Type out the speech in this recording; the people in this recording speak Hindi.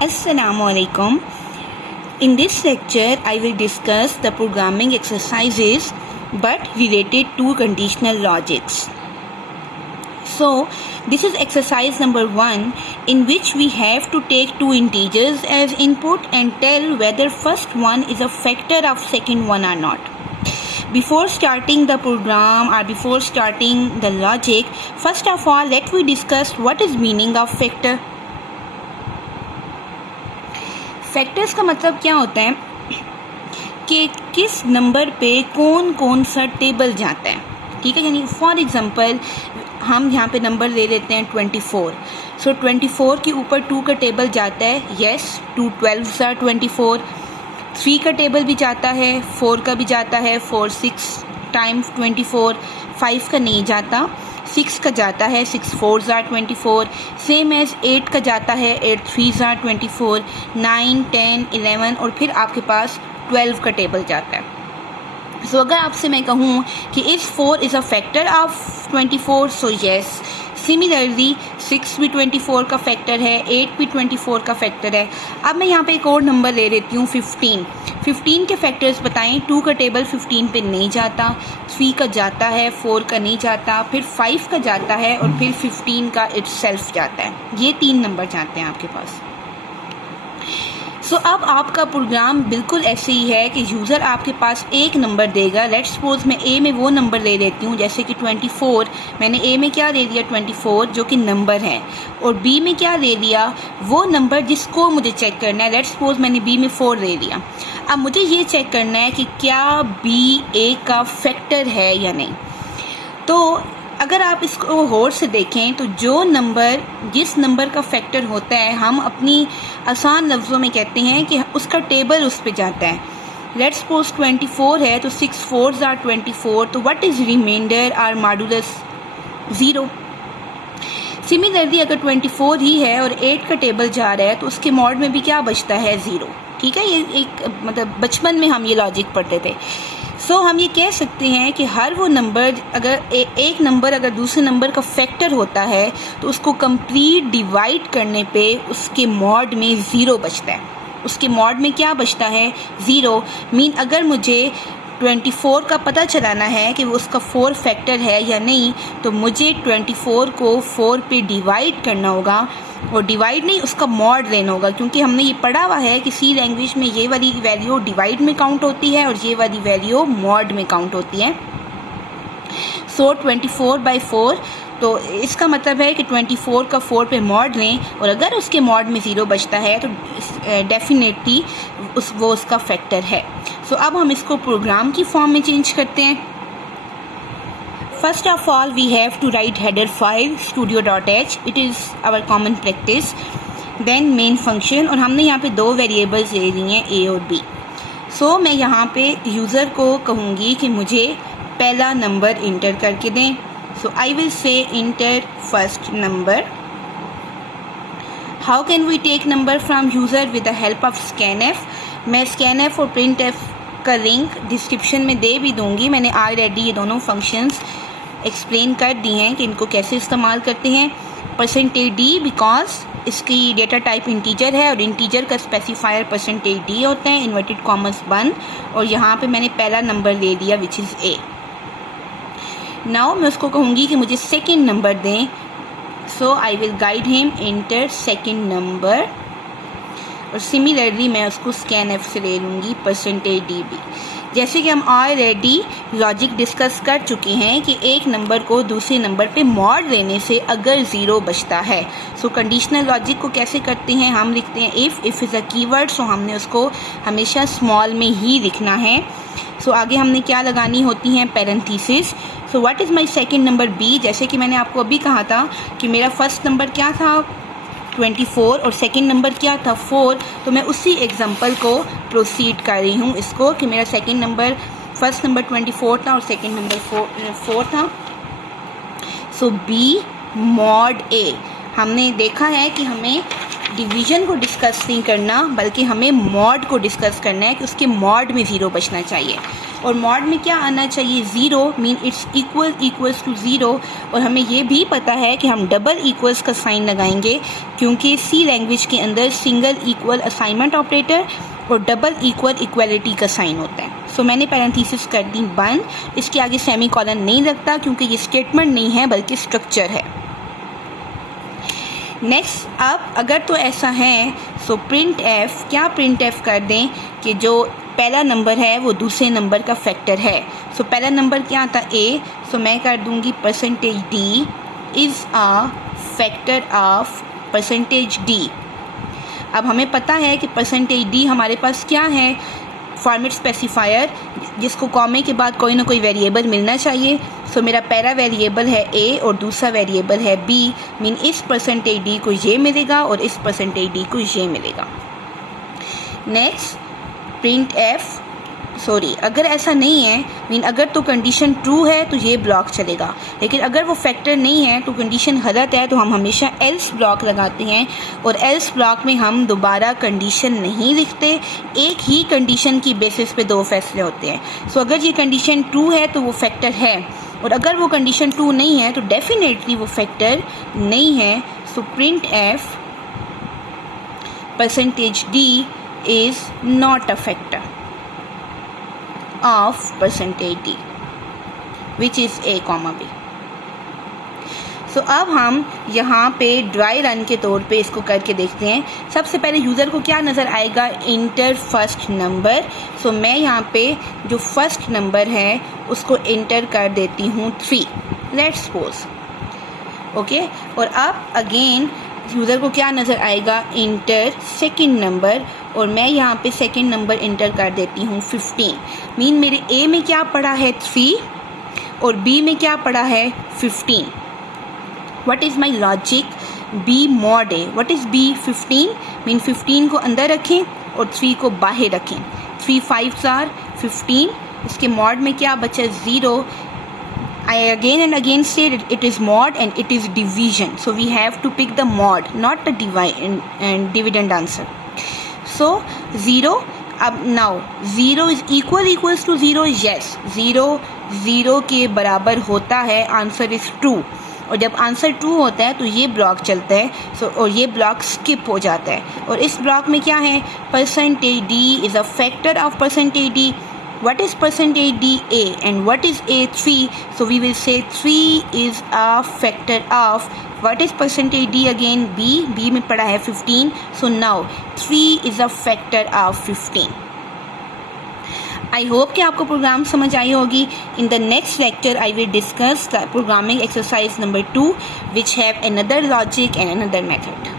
Assalamualaikum. In this lecture, I will discuss the programming exercises but related to conditional logics. So, this is exercise number 1 in which we have to take two integers as input and tell whether first one is a factor of second one or not. Before starting the program or before starting the logic, first of all, let me discuss what is meaning of factor. Factors का मतलब क्या होता है कि किस नंबर पे कौन कौन सा टेबल जाता है, ठीक है। यानी फॉर एग्जांपल हम यहाँ पे नंबर ले लेते हैं 24। सो 24 के ऊपर 2 का टेबल जाता है, यस 2 12 are 24। 3 का टेबल भी जाता है, 4 का भी जाता है, 4 6 टाइम्स 24। 5 का नहीं जाता, 6 का जाता है, 6 4s are 24। सेम एज 8 का जाता है, 8 3s are 24। 9 10 11 और फिर आपके पास 12 का टेबल जाता है। सो अगर आपसे मैं कहूँ कि इस 4 is a factor of 24, so yes. Similarly 6 भी 24 का फैक्टर है, 8 भी 24 का फैक्टर है। अब मैं यहाँ पे एक और नंबर ले लेती हूँ 15। 15 के फैक्टर्स बताएं। 2 का टेबल 15 पे नहीं जाता, 3 का जाता है, 4 का नहीं जाता, फिर 5 का जाता है और फिर 15 का इटसेल्फ जाता है। ये 3 नंबर जाते हैं आपके पास। सो अब आपका प्रोग्राम बिल्कुल ऐसे ही है कि यूज़र आपके पास एक नंबर देगा। लेट्स सपोज मैं ए में वो नंबर ले लेती हूँ, जैसे कि 24। मैंने ए में क्या ले लिया 24 जो कि नंबर है, और बी में क्या ले लिया वो नंबर जिसको मुझे चेक करना है। लेट्स सपोज मैंने बी में 4 ले लिया। अब मुझे ये चेक करना है कि क्या बी ए का फैक्टर है या नहीं। तो अगर आप इसको गौर से देखें तो जो नंबर जिस नंबर का फैक्टर होता है हम अपनी आसान लफ्ज़ों में कहते हैं कि उसका टेबल उस पे जाता है। लेट्स सपोज 24 है तो 6 4s are 24, तो what is remainder or modulus 0। Similarly अगर 24 ही है और 8 का टेबल जा रहा है तो उसके मॉड में भी क्या बचता है 0, ठीक है। ये एक मतलब बचपन में हम ये लॉजिक पढ़ते थे। सो हम ये कह सकते हैं कि हर वो नंबर अगर एक नंबर अगर दूसरे नंबर का फैक्टर होता है तो उसको कंप्लीट डिवाइड करने पे उसके मॉड में 0 बचता है। उसके मॉड में क्या बचता है 0। मीन अगर मुझे 24 का पता चलाना है कि वो उसका 4 फैक्टर है या नहीं, तो मुझे 24 को 4 पे डिवाइड करना होगा, और डिवाइड नहीं उसका मॉड लेना होगा, क्योंकि हमने ये पढ़ा हुआ है कि सी लैंग्वेज में ये वाली वैल्यू डिवाइड में काउंट होती है और ये वाली वैल्यू मॉड में काउंट होती है। सो 24/4, तो इसका मतलब है कि 24 का 4 पे मॉड लें, और अगर उसके मॉड में 0 बचता है तो डेफिनेटली वो उसका फैक्टर है। सो अब हम इसको प्रोग्राम की फॉर्म में चेंज करते हैं। First of all, we have to write header file studio.h. It is our common practice. Then main function, और हमने यहाँ पे 2 वेरिएबल्स ले ली हैं a और b. So मैं यहाँ पे यूज़र को कहूँगी कि मुझे पहला नंबर इंटर करके दें। So I will say enter first number. How can we take number from user with the help of scanf? मैं scanf और printf का लिंक डिस्क्रिप्शन में दे भी दूँगी। मैंने ऑलरेडी ये दोनों फंक्शंस एक्सप्लेन कर दी हैं कि इनको कैसे इस्तेमाल करते हैं। %d बिकॉज इसकी डेटा टाइप इंटीजर है और इंटीजर का स्पेसिफायर %d होता है, इन्वर्टेड कॉमर्स बंद, और यहाँ पे मैंने पहला नंबर ले लिया विच इज़ a। नाउ मैं उसको कहूँगी कि मुझे सेकंड नंबर दें। So I will guide him enter second number, और सिमिलरली मैं उसको scanf से ले लूँगी %d भी। जैसे कि हम ऑलरेडी लॉजिक डिस्कस कर चुके हैं कि एक नंबर को दूसरे नंबर पे मॉड लेने से अगर 0 बचता है। सो कंडीशनल लॉजिक को कैसे करते हैं, हम लिखते हैं इफ़ इज़ अ कीवर्ड, सो हमने उसको हमेशा स्मॉल में ही लिखना है। सो आगे हमने क्या लगानी होती हैं parenthesis. So what is my second number b, जैसे कि मैंने आपको अभी कहा था कि मेरा फर्स्ट नंबर क्या था 24 और सेकंड नंबर क्या था 4, तो मैं उसी एग्जांपल को प्रोसीड कर रही हूँ इसको कि मेरा सेकंड नंबर फर्स्ट नंबर 24 था और सेकंड नंबर 4 था। सो b mod a, हमने देखा है कि हमें डिवीज़न को डिस्कस नहीं करना, बल्कि हमें मॉड को डिस्कस करना है कि उसके मॉड में 0 बचना चाहिए। और मॉड में क्या आना चाहिए? 0 मीन इट्स इक्वल्स टू 0। और हमें ये भी पता है कि हम डबल इक्वल्स का साइन लगाएंगे, क्योंकि सी लैंग्वेज के अंदर सिंगल इक्वल असाइनमेंट ऑपरेटर और डबल इक्वल इक्वलिटी का साइन होता है। सो मैंने पैरेंथेसिस कर दी बंद, इसके आगे सेमी कॉलन नहीं लगता क्योंकि ये स्टेटमेंट नहीं है बल्कि स्ट्रक्चर है। नेक्स्ट, अब अगर तो ऐसा है सो प्रिंट एफ, क्या प्रिंट एफ कर दें कि जो पहला नंबर है वो दूसरे नंबर का फैक्टर है। सो पहला नंबर क्या था? ए। सो मैं कर दूंगी percentage D is a factor of percentage D. अब हमें पता है कि परसेंटेज डी हमारे पास क्या है? फॉर्मेट स्पेसिफायर, जिसको कॉमे के बाद कोई ना कोई वेरिएबल मिलना चाहिए। सो मेरा पहला वेरिएबल है ए और दूसरा वेरिएबल है बी, मीन इस परसेंटेज डी को ये मिलेगा और इस परसेंटेज डी को ये मिलेगा। नेक्स्ट, प्रिंट एफ, सॉरी अगर ऐसा नहीं है, मीन अगर तो कंडीशन ट्रू है तो ये ब्लॉक चलेगा, लेकिन अगर वो फैक्टर नहीं है तो कंडीशन गलत है, तो हम हमेशा एल्स ब्लॉक लगाते हैं। और एल्स ब्लॉक में हम दोबारा कंडीशन नहीं लिखते, एक ही कंडीशन की बेसिस पे दो फैसले होते हैं। सो अगर ये कंडीशन ट्रू है तो वो फैक्टर है, और अगर वो कंडीशन ट्रू नहीं है तो डेफिनेटली वो फैक्टर नहीं है। So print F percentage D is not a factor of percentage d which is a comma b। सो अब हम यहाँ पे ड्राई रन के तौर पे इसको करके देखते हैं। सबसे पहले यूज़र को क्या नज़र आएगा? Inter first number. सो मैं यहाँ पे जो फर्स्ट नंबर है उसको इंटर कर देती हूँ 3, लेट्स सपोज, ओके। और अब अगेन यूज़र को क्या नज़र आएगा? इंटर सेकंड नंबर, और मैं यहाँ पे सेकंड नंबर इंटर कर देती हूँ 15। मीन मेरे ए में क्या पड़ा है? 3 और बी में क्या पड़ा है? 15। What is my logic? B mod A. What is B? 15। Mean 15 को अंदर रखें और 3 को बाहर रखें। 3 5s are 15। इसके मॉड में क्या बचा? 0। I again and again said it is mod and it is division, so we have to pick the mod, not the dividend answer. So 0. अब now 0 is equals to 0. Yes, 0 के बराबर होता है, आंसर इज ट्रू। और जब आंसर ट्रू होता है तो ये ब्लॉक चलता है, और ये ब्लॉक स्किप हो जाता है। और इस ब्लॉक में क्या है? Percentage D is a factor of percentage D. What is percentage D? A. And what is A? 3. So we will say 3 is a factor of, what is percentage D again? B. B में पड़ा है 15. So now 3 is a factor of 15. I hope कि आपको प्रोग्राम समझ आई होगी। In the next lecture I will discuss the programming exercise number 2, which have another logic and another method.